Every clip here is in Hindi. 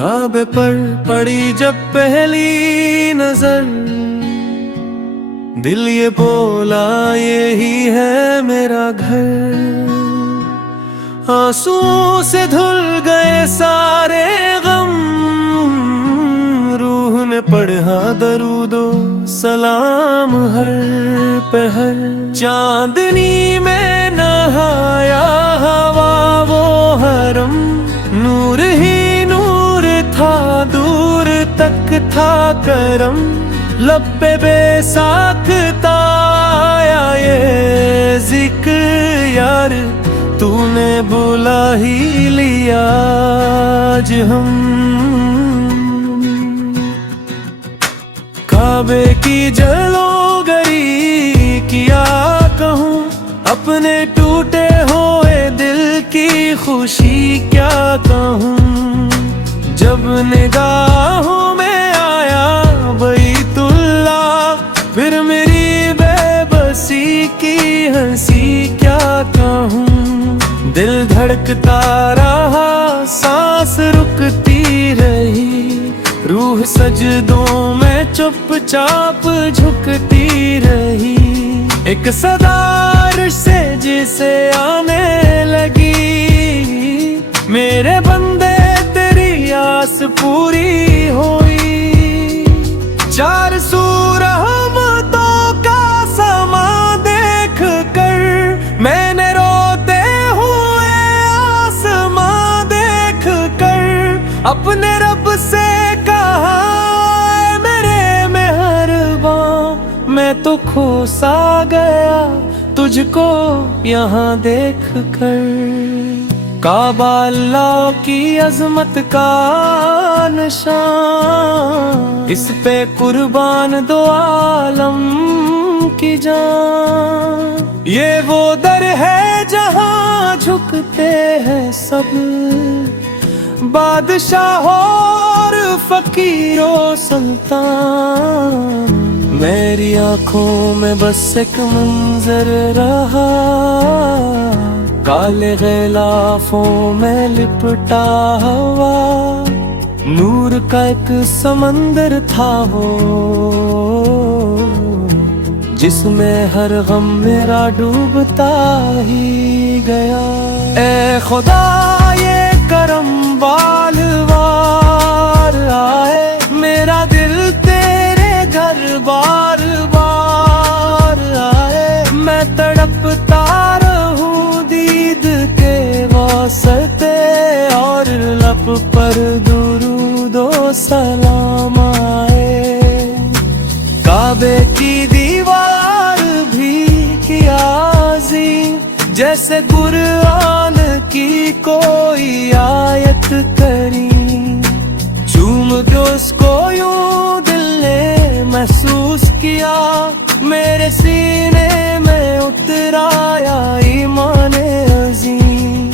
काबे पर पड़ी जब पहली नजर, दिल ये बोला यही है मेरा घर। आंसुओं से धुल गए सारे गम, रूह ने पढ़ा दरूदो सलाम हर पहर। चांदनी में नहाया हवा वो हरम, नूर ही नूर था दूर तक था करम। लब पे बेसाख्ता आया ये जिक्र यार, तूने बुला ही लिया आज हम। काबे की जलोगरी किया कहूँ, अपने टूटे हुए दिल की खुशी क्या कहूँ। जब निगाहों में आया बैतुल्ला, फिर मेरी बेबसी की हंसी क्या कहूँ। दिल धड़कता रहा सांस रुकती रही, रूह सजदों में चुपचाप झुकती रही। एक सदार से जिसे आने लगी, मेरे बंदे तेरी आस पूरी हुई। चार रहमतों का समा देख कर, मैंने रोते हुए आसमां देख कर अपने रब से कहा मेरे मेहरबान, मैं तो खो सा गया तुझको यहाँ देख कर। काबा अल्लाह की अजमत का निशान, इस पे कुर्बान दो आलम की जान। ये वो दर है जहाँ झुकते हैं सब, बादशाह और फकीरों सुल्तान। मेरी आंखों में बस एक मंजर रहा, काले ग़िलाफ़ों में लिपटा हुआ। नूर का एक समंदर था वो, जिसमें हर गम मेरा डूबता ही गया। ए खुदा ये करम बाल बार आए, मेरा दिल तेरे घर बार बार आए। मैं तड़पता रहूं दीद के वास्ते, और लब पर दुरूदो सलाम आए। काबे की दीवार भी किया अज़ीम, जैसे कुरान की कोई आयत करीम। झूम के उसको यूं दिल ने महसूस किया, मेरे सीने में उतराया ईमान अज़ीम।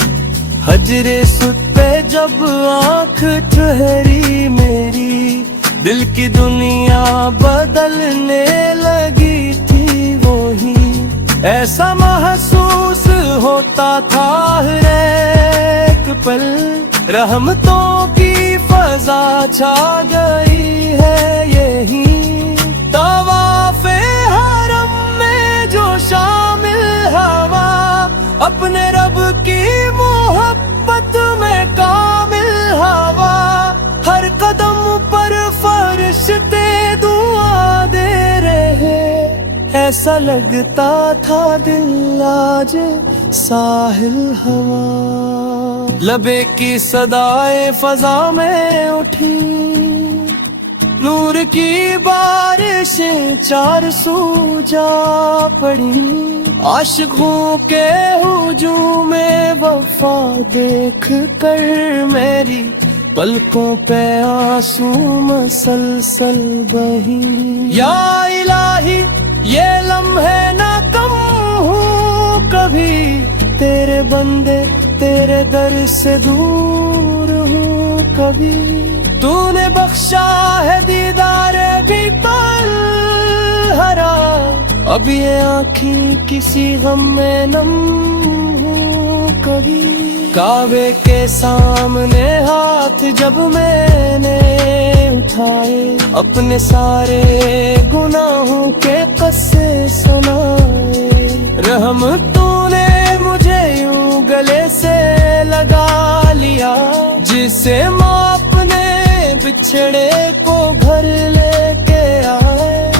हजरे सुत पे जब आँख ठहरी मेरी, दिल की दुनिया बदलने लगी थी वही। ऐसा महसूस होता था हर एक पल, रहमतों की फजा छा गई है यही। तवाफ़े हरम में जो शामिल हवा, अपने रब की मोहब्बत में कामिल हवा। हर कदम पर फरिश्ते दुआ दे रहे, ऐसा लगता था दिल आज साहिल हवा। लबे की सदाए फजा में उठी, नूर की बारिशें चार सू जा पड़ी। आशिकों के हुजूम में वफा देख कर मेरी पलकों पे आंसू मसलसल बही। या इलाही ये लम्हे ना कम हूँ कभी, तेरे बंदे तेरे दर से दूर हूँ कभी। तूने बख्शा है दीदार भी पल हरा, अब ये आँखें किसी गम में नम हूँ कभी। काबे के सामने हाथ जब मैंने उठाए, अपने सारे गुनाहों के कस्से सुनाए। रहम तूने मुझे यूं गले से लगा लिया, जिसे मापने बिछड़े को घर लेके आए।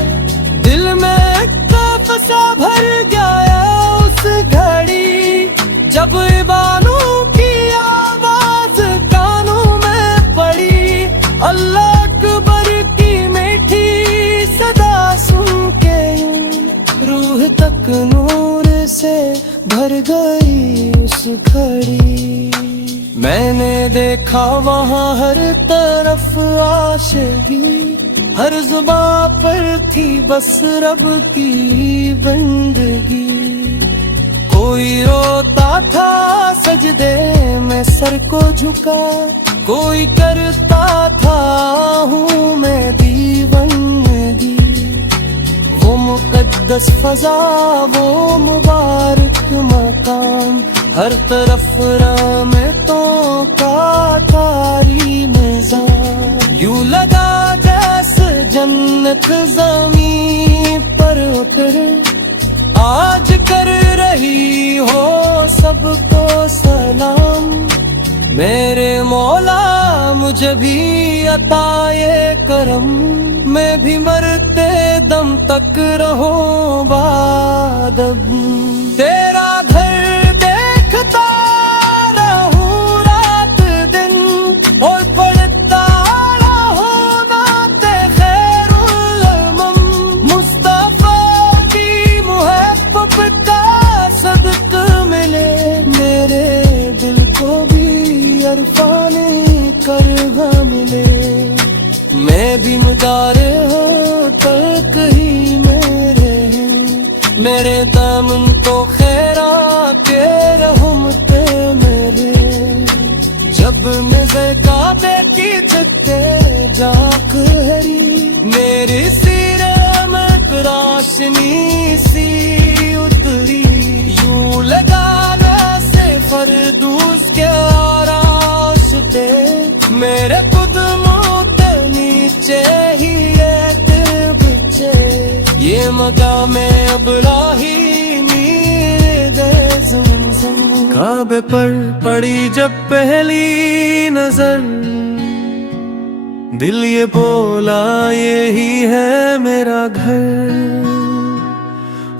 दिल में काफसा भर गया उस घड़ी, जब इबानों की आवाज कानों में पड़ी। अल्लाह अकबर की मीठी सदा सुन के रूह तक नूर से भर गई उस घड़ी। मैंने देखा वहाँ हर तरफ आशिकी, हर जुबां पर थी बस रब की बंदगी। कोई रोता था सजदे में सर को झुका, कोई करता था हूँ मैं दीवानगी। वो मुकद्दस फजा, वो मुबारक मकाम, हर तरफ रहमतों का तारी निज़ाम। यूं लगा जैसे जन्नत ज़मीं पर उतर आज कर रही हो सबको सलाम। मेरे मौला मुझे भी अताए करम, मैं भी मरते दम तक रहूं बादब। तेरा घर देखता रहूं रात दिन, और पढ़ता रहूं नाते खैरुल उम्म। मुस्तफा की मुहब्बत का सदक मिले, मेरे दिल को भी अरफाने करहा मिले। मैं भी मुदार हूँ तक ही मेरे हैं, मेरे दामन तो खैरा के रहमते मेरे। जब नज़र काबे की झुकते जाक हरी, मेरी सीरे में रोशनी सी उतरी। यूं लगा से फरदूस के आराश पे, मेरे कुदमों के नीचे ही एक बिछे। ये मकाम इब्राहीमी दे ज़मज़म। काबे पर पड़ी जब पहली नजर, दिल ये बोला यही है मेरा घर।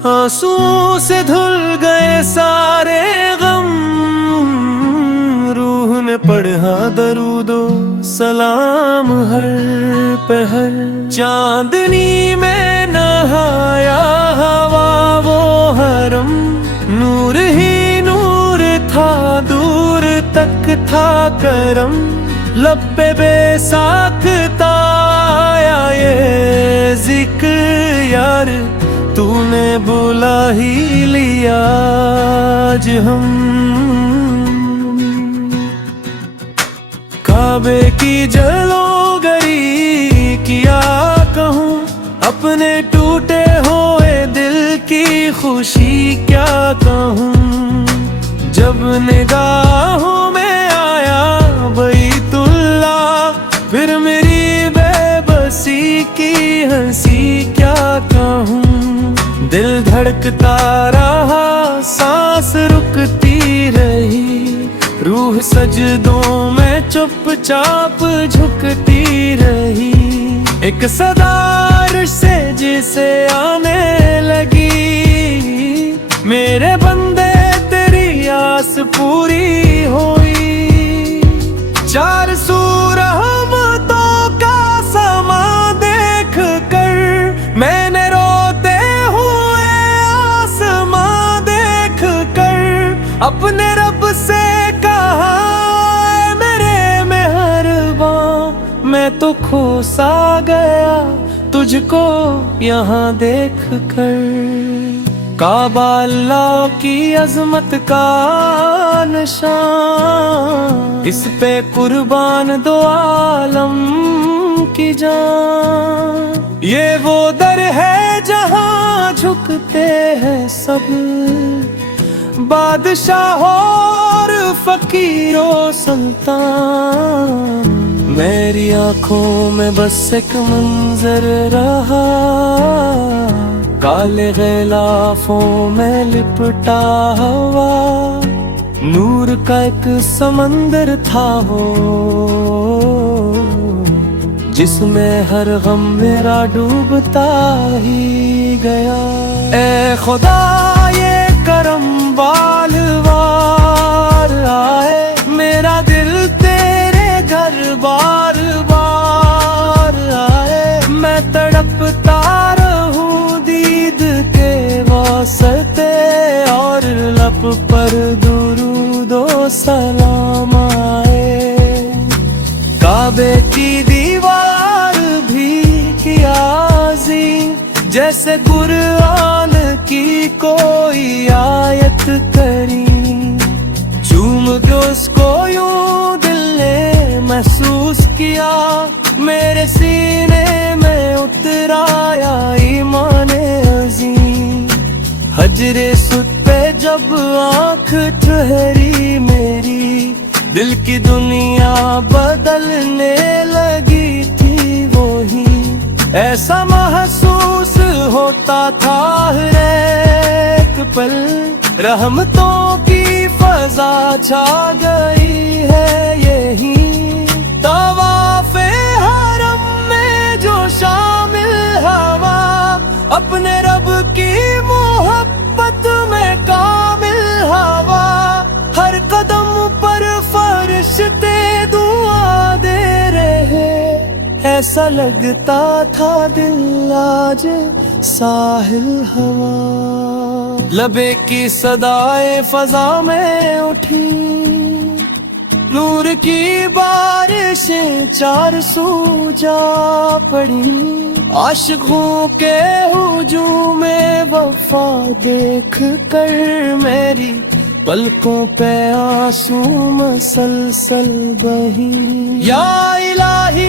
आंसुओं से धुल गए सारे गम, रूह ने पढ़ा दरूदो सलाम हर पहर। चांदनी में नहाया हवा वो हरम, नूर ही नूर था दूर तक था करम। लब पे बेसाख्ता आया ये जिक्र यार, तूने बुला ही लिया आज हम। काबे की जलोगरी किया कहूँ, अपने टूटे हुए दिल की खुशी क्या कहूँ। जब निगाहों में आया बैतुल्ला, फिर मेरी बेबसी की हंसी क्या कहूँ। दिल धड़कता रहा सांस रुकती रही, रूह सजदों में चुपचाप झुकती रही। एक सदार से जिसे आने लगी, मेरे बंदे तेरी आस पूरी हुई। चार रहमतों का समा देख कर, मैंने रोते हुए आसमां देख कर अपने रब से कहा मेरे मेहरबान। मैं तो खो सा गया तुझको यहाँ देख कर। काबा अल्लाह की अजमत का निशान, इस पे कुर्बान दो आलम की जान। ये वो दर है जहाँ झुकते हैं सब, बादशाह और फकीरों सुल्तान, मेरी आंखों में बस एक मंजर रहा, काले गिलाफों में लिपटा हुआ, नूर का एक समंदर था वो, जिसमें हर गम मेरा डूबता ही गया। ए खुदा ये करम बाल बार आए, मेरा दिल तेरे घर बार बार आए, मैं तड़पता रहूं दीद के वास्ते, और लब पर दुरूदो सलाम आए। काबे की दीवार भी किया अज़ीम, जैसे कुरान की कोई आयत करीम, चूम के उसको यूं दिल ने महसूस किया, मेरे सीने में उतराया ईमान अज़ीम। हजरे सुत पे जब आँख ठहरी मेरी, दिल की दुनिया बदलने लगी थी वही, ऐसा महसूस होता था हर एक पल, रहमतों की फजा छा गई है यही। तवाफ़े हरम में जो शामिल हवा, अपने रब की मोहब्बत में कामिल हवा, हर कदम पर फरिश्ते दुआ दे रहे, ऐसा लगता था दिल आज साहिल हवा। लबे की सदाए फजा में उठी, नूर की बारिशें चार सू जा पड़ी, आशिकों के हुजूम में वफा देख कर मेरी पलकों पे आंसू मसलसल बही। या इलाही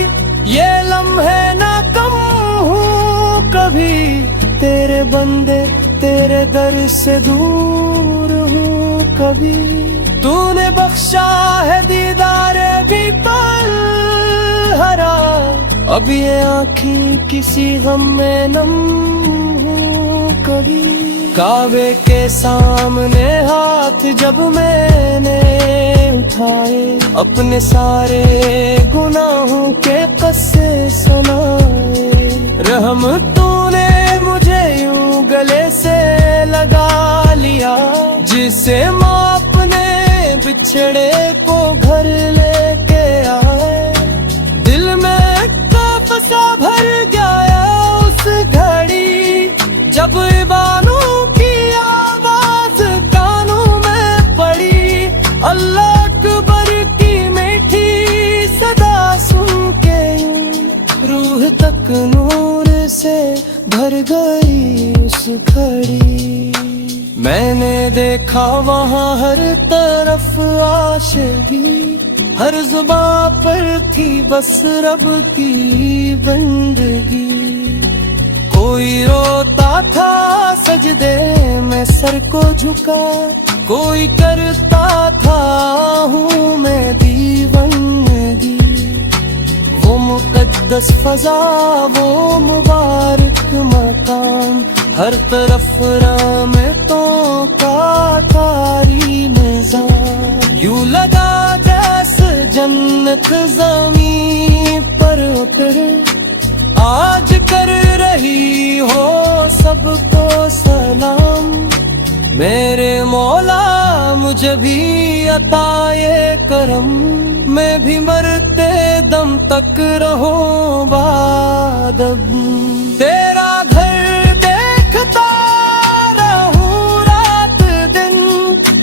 ये लम्हे ना कम हूँ कभी, तेरे बंदे तेरे दर से दूर हूँ कभी, तूने बख्शा है दीदार भी पल हरा, अब ये आँखें किसी गम में नम हूँ कभी। काबे के सामने हाथ जब मैंने उठाए, अपने सारे गुनाहों के कस्से सुनाए, रहम तूने मुझे यूं गले से लगा लिया, जिसे माप ने बिछड़े को घर लेके आए, दिल में काफसा भर गया उस घड़ी, जब इबानों की आवाज कानों में पड़ी, अल्लाह अकबर की मीठी सदा सुन के रूह तक नूर से भर गई उस घड़ी। मैंने देखा वहाँ हर तरफ आशिकी, हर जुबां पर थी बस रब की बंदगी, कोई रोता था सजदे में सर को झुका, कोई करता था हूँ मैं दीवानगी, वो मुकद्दस फजा वो मुबारक मकाम, हर तरफ रहमतों का तारी निज़ाम, यूं लगा जैसे जन्नत ज़मीं पर उतर, आज कर रही हो सबको सलाम। मेरे मौला मुझे भी अताए करम, मैं भी मरते दम तक रहूं बादब, तेरा घर देखता रहूं रात दिन,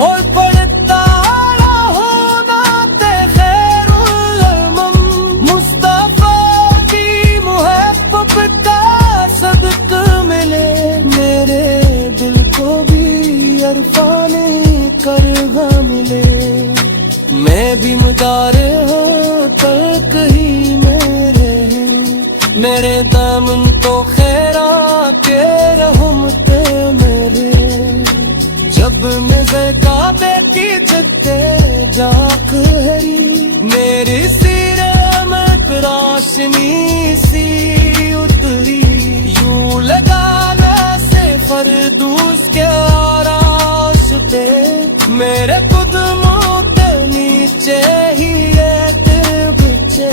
और पढ़ता रहूं नाते खैरुल उम्म, मुस्तफा की मुहब्बत का सदक मिले, मेरे दिल को भी अरफाने करहा मिले, मैं भी मुदार हूँ तक ही मेरे हैं, मेरे दामन तो खैरा के रहमते मेरे, जब मैं काबे की जिद्दे जाखरी मेरी सीरे में एक रोशनी सी उतरी यूं लगाने से फरदूस के रास्ते मेरे कुदमों के नीचे ही एक बिछे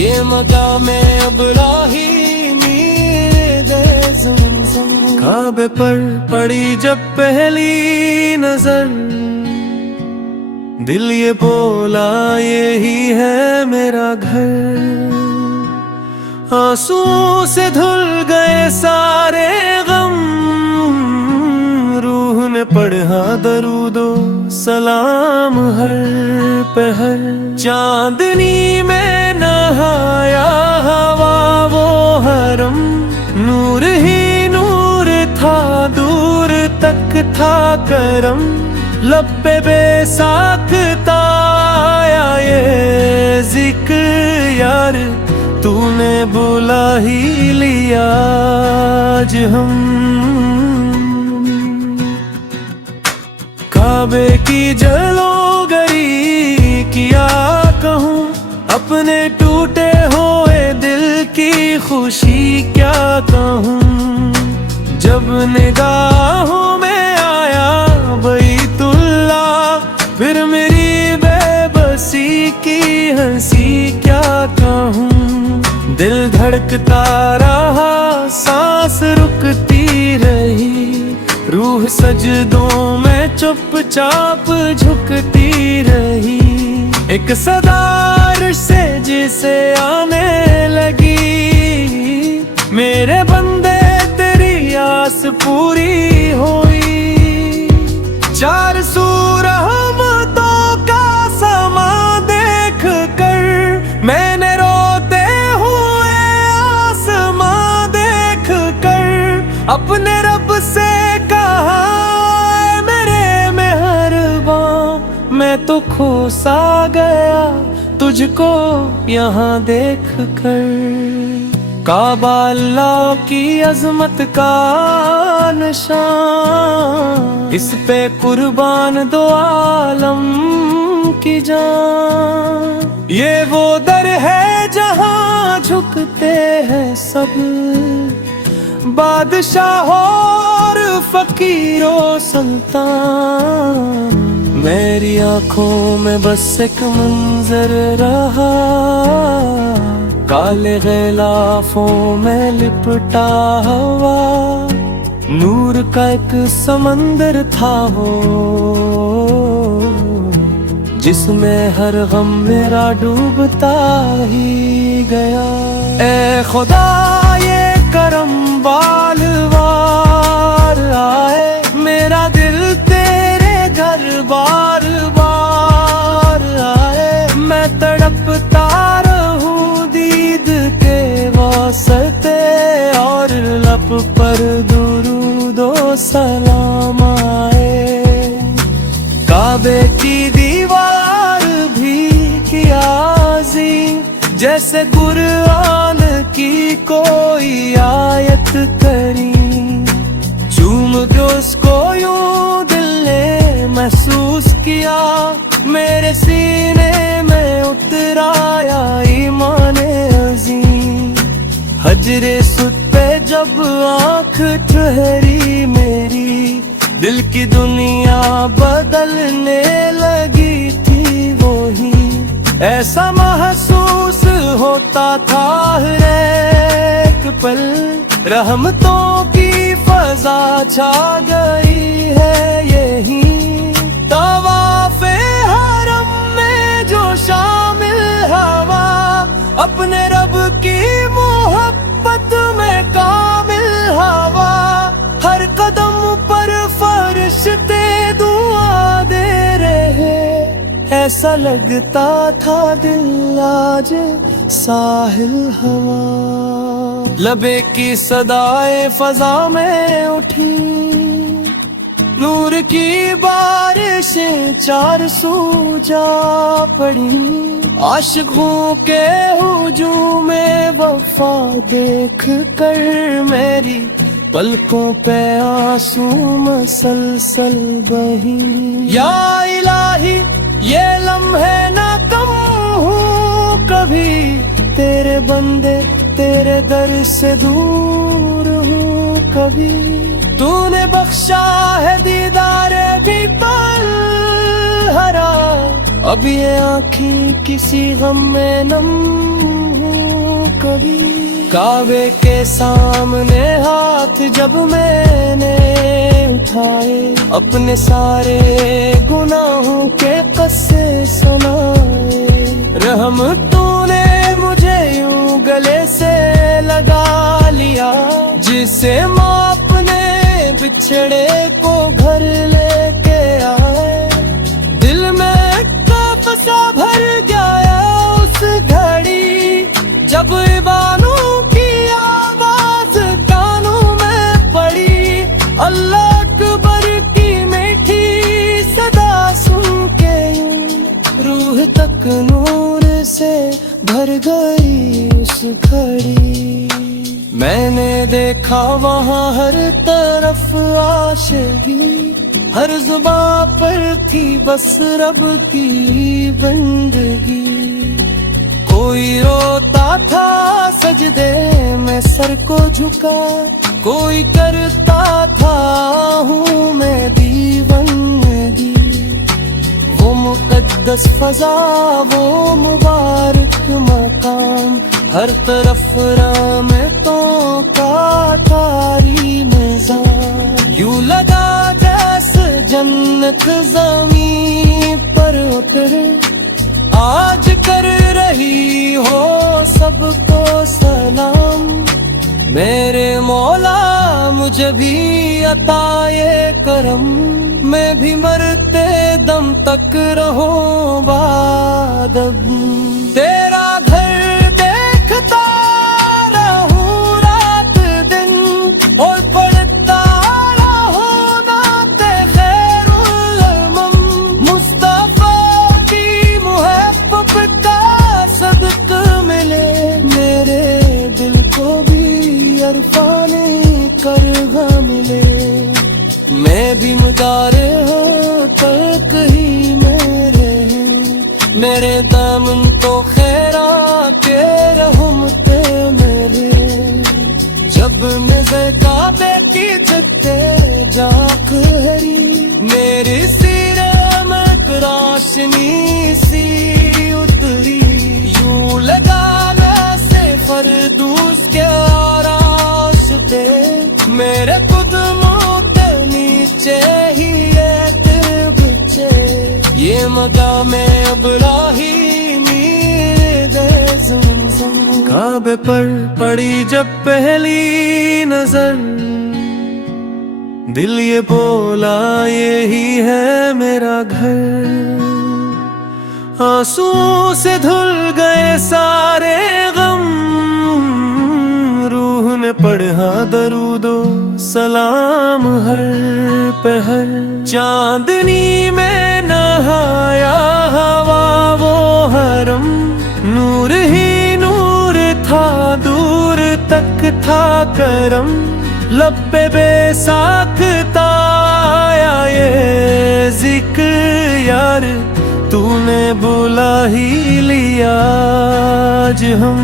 ये मकामे इब्राहीमी दे ज़मज़म काबे पर पड़ी जब पहली नजर दिल ये बोला यही है मेरा घर आंसुओं से धुल गए सारे गम रूह ने पढ़ा दरूदो सलाम हर पहर चांदनी में नहाया हवा वो हरम नूर ही नूर था दूर तक था करम लब पे बेसाख्ता आया ये जिक्र यार तूने बुला ही लिया आज हम काबे की जलोगरी किया कहूँ अपने टूटे हुए दिल की खुशी क्या कहूँ जब निगाहों में आया बैतुल्ला फिर मेरी बेबसी की हंसी क्या कहूँ दिल धड़कता रहा सांस रुकती रही रूह सजदों में चुपचाप झुकती रही एक सदार से जिसे आने लगी मेरे बंदे तेरी आस पूरी हुई चार रहमतों का समा देख कर मैंने रोते हुए आसमां देख कर अपने रब से कहा मेरे मेहरबान मैं तो खो सा गया तुझको यहाँ देख कर काबा अल्लाह की अजमत का निशान इस पे कुर्बान दो आलम की जान ये वो दर है जहाँ झुकते हैं सब बादशाह और फकीरों सुल्तान मेरी आंखों में बस एक मंजर रहा काले गिलाफों में लिपटा हवा नूर का एक समंदर था वो जिसमें हर गम मेरा डूबता ही गया ए खुदा ये करम बाल बार आए मेरा दिल तेरे घर बार बार आए मैं तड़पता रहूं दीद के वास्ते और लब पर दुरूदो सलाम आए काबे की दीवार भी किया अज़ीम जैसे कुरान की कोई आयत करीम चूम के उसको यूं दिल ने महसूस किया मेरे सीने में उतराया ईमान अज़ीम हजरे सुत पे जब आँख ठहरी मेरी दिल की दुनिया बदलने लगी थी वही ऐसा महसूस होता था हर एक पल रहमतों की फजा छा गई है यही तवाफ़े हरम में जो शामिल हवा अपने रब की मोहब्बत में कामिल हवा हर कदम पर फरिश्ते दुआ दे रहे ऐसा लगता था दिल आज साहिल हवा लबे की सदाए फजा में उठी नूर की बारिशें चार सू जा पड़ी आशिकों के हुजूम में वफा देख कर मेरी पलकों पे आंसू मसलसल बही। या इलाही ये लम्हे ना कम हूँ कभी, तेरे बंदे तेरे दर से दूर हूँ कभी। तूने बख्शा है दीदारे भी पल हरा, अब ये आँखें किसी गम में नम हूँ कभी। काबे के सामने हाथ जब मैंने उठाए, अपने सारे गुनाहों के कस्से सुनाए। रहम तूने मुझे यूं गले से लगा लिया, जिसे माँ अपने बिछड़े को घर लेके आए। दिल में काफसा भर गया उस घड़ी, जब इबानों की आवाज कानों में पड़ी। अल्लाह अकबर की मीठी सदा सुन के यूं रूह तक नूर से भर गई उस घड़ी। मैंने देखा वहाँ हर तरफ आशिकी, हर जुबां पर थी बस रब की बंदगी। कोई रोता था सजदे में सर को झुका, कोई करता था हूँ मैं दीवानगी। वो मुकद्दस फजा वो मुबारक मकाम, हर तरफ रहमतों का तारी निज़ाम। यूं लगा जैसे जन्नत ज़मीं पर उतरे, आज कर रही हो सबको सलाम। मेरे मौला मुझे भी अता ये करम, मैं भी मरते दम तक रहूं बादब। तेरा घर देखता रहूं रात दिन, और पढ़ता रहूं नाते खैरुल उम्म। मुस्तफा की मुहब्बत का सदक मिले, मेरे दिल को भी अरफाने करहा मिले। मैं भी मुदारे हूँ तक ही मेरे हैं, मेरे दामन तो खैरा के रहमते मेरे। जब नज़र काबे की जगते जाक हरी, मेरी सीरे में रोशनी सी उतरी। यूं लगा से फरदूस के आराश थे, मेरे कदमों के नीचे ही एक बिछे। ये मकाम इब्राहीमी दे ज़मज़म। काबे पर पड़ी जब पहली नजर, दिल ये बोला यही है मेरा घर। आंसुओं से धुल गए सारे गम, रूह ने पढ़ा दरूदो सलाम हर पहर। चांदनी में नहाया हवा वो हरम, नूर ही नूर था दूर तक था करम। लब पे बेसाख्ता आया ये जिक्र यार, तूने बुला ही लिया आज हम।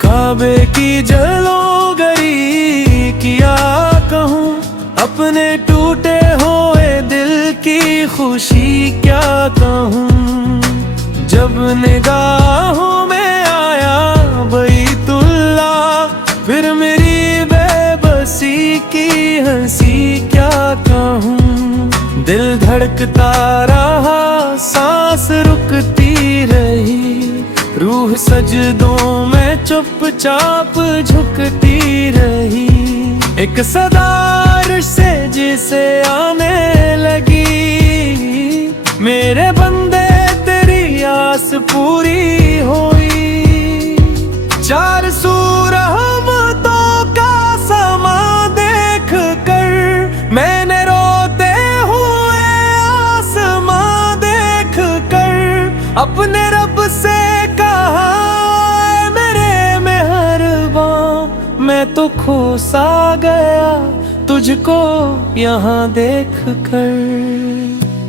काबे की जलोगरी किया कहूँ, अपने टूटे हुए दिल की खुशी क्या कहूँ। जब निगाहों में आया बैतुल्ला, फिर मेरी बेबसी की हंसी क्या कहूँ। दिल धड़कता रहा सांस रुकती रही, रूह सजदों में चुपचाप झुकती रही। एक सदार से जिसे आने लगी, मेरे बंदे तेरी आस पूरी हुई। चार रहमतों का समा देख कर, मैंने रोते हुए आसमां देख कर अपने रब से कहा मेरे मेहर मैं तो खो सा गया तुझको यहाँ देख कर।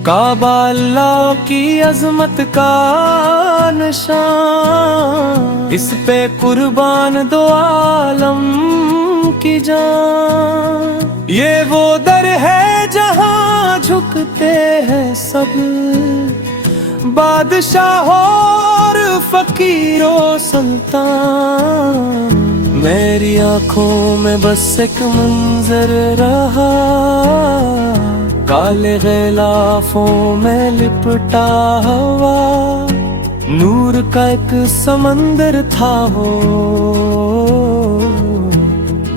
काबा अल्लाह की अजमत का निशान, इस पे कुर्बान दो आलम की जान। ये वो दर है जहाँ झुकते हैं सब बादशाह और फकीरों सुल्तान। मेरी आंखों में बस एक मंजर रहा, काले ग़िलाफ़ों में लिपटा हुआ। नूर का एक समंदर था वो,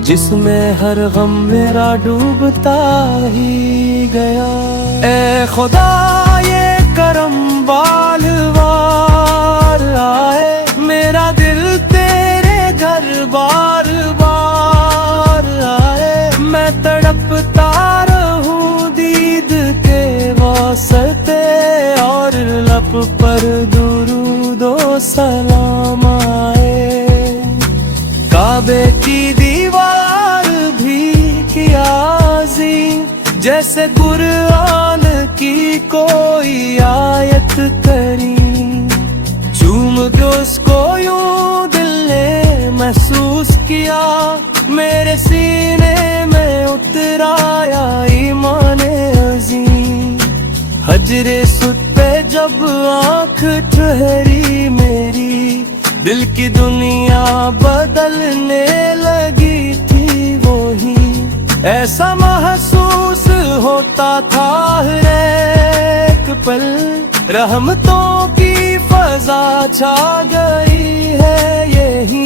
जिसमें हर गम मेरा डूबता ही गया। ए खुदा ये करम बाल बार आए, मेरा दिल तेरे घर बार बार आए। मैं तड़पता रहूं दीद के वास्ते, और लब पर दुरूदो सलाम आए। काबे की दीवार भी किया अज़ीम, जैसे कुरान की कोई आयत करीम। चूम के उसको यूं दिल ने महसूस किया, मेरे सीने में उतराया ईमान अज़ीम। हजरे सुत पे जब आँख ठहरी मेरी, दिल की दुनिया बदलने लगी थी वही। ऐसा महसूस होता था हर एक पल, रहमतों की फजा छा गई है यही।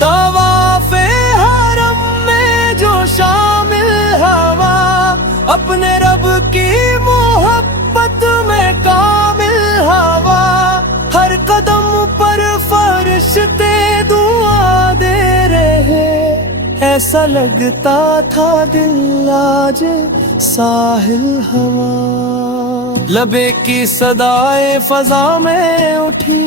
तवाफ़े हरम में जो शामिल हवा, अपने रब की मोहब्बत में कामिल हवा। हर कदम पर फरिश्ते दुआ दे रहे, ऐसा लगता था दिल आज साहिल हवा। लबे की सदाए फजा में उठी,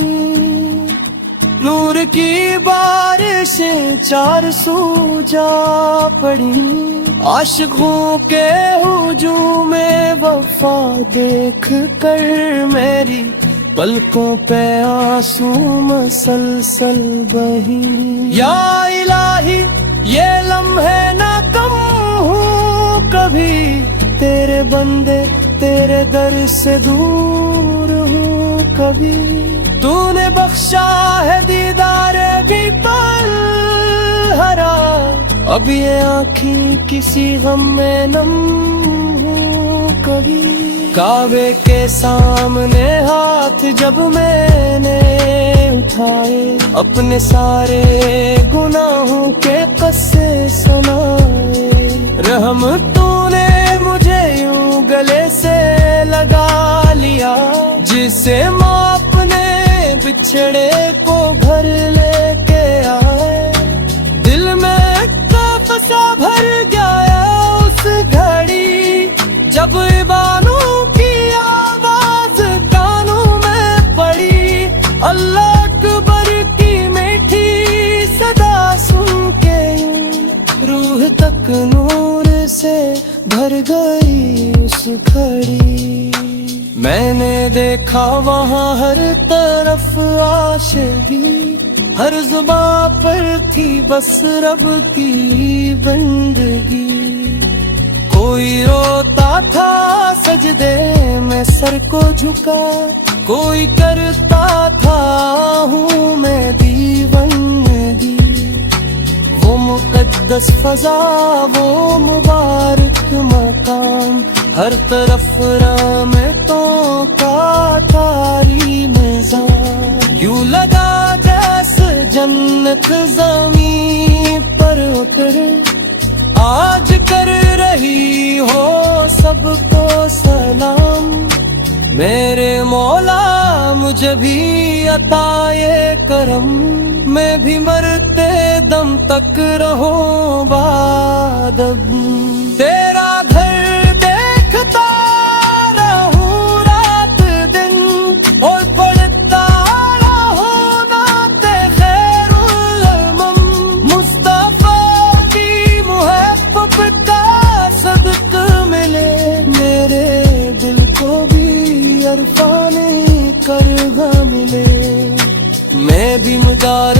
नूर की बारिशें चार सू जा पड़ी। आशिकों के हुजूम में वफा देख कर मेरी पलकों पे आंसू मसलसल बही। या इलाही ये लम्हे ना कम हूँ कभी, तेरे बंदे तेरे दर से दूर हूँ कभी। तूने बख्शा है दीदार भी पल हरा, अब ये आँखें किसी गम में नम हूँ कभी। काबे के सामने हाथ जब मैंने उठाए, अपने सारे गुनाहों के कस्से सुनाए। रहम तूने मुझे यूं गले से लगा लिया, जिसे माँ अपने बिछड़े को घर लेके आए। दिल में काफ़सा भर गया उस घड़ी, जब इबानों की आवाज कानों में पड़ी। अल्लाह अकबर की मीठी सदा सुन के रूह तक नूर से भर गई उस घड़ी। मैंने देखा वहाँ हर तरफ आशिकी, हर जुबां पर थी बस रब की बंदगी। कोई रोता था सजदे में सर को झुका, कोई करता था हूँ मैं दीवानगी। वो मुकद्दस फजा वो मुबारक मकाम, हर तरफ रहमतों का तारी निज़ाम। यूं लगा जैसे जन्नत ज़मीं पर उतर आज कर रही हो सबको सलाम। मेरे मौला मुझे भी अता ये करम, मैं भी मरते दम तक रहूं बादब। तेरा घर देखता रहूं रात दिन, और पढ़ता रहूं नाते खैरुल उम्म। मुस्तफा में मैं भी मदार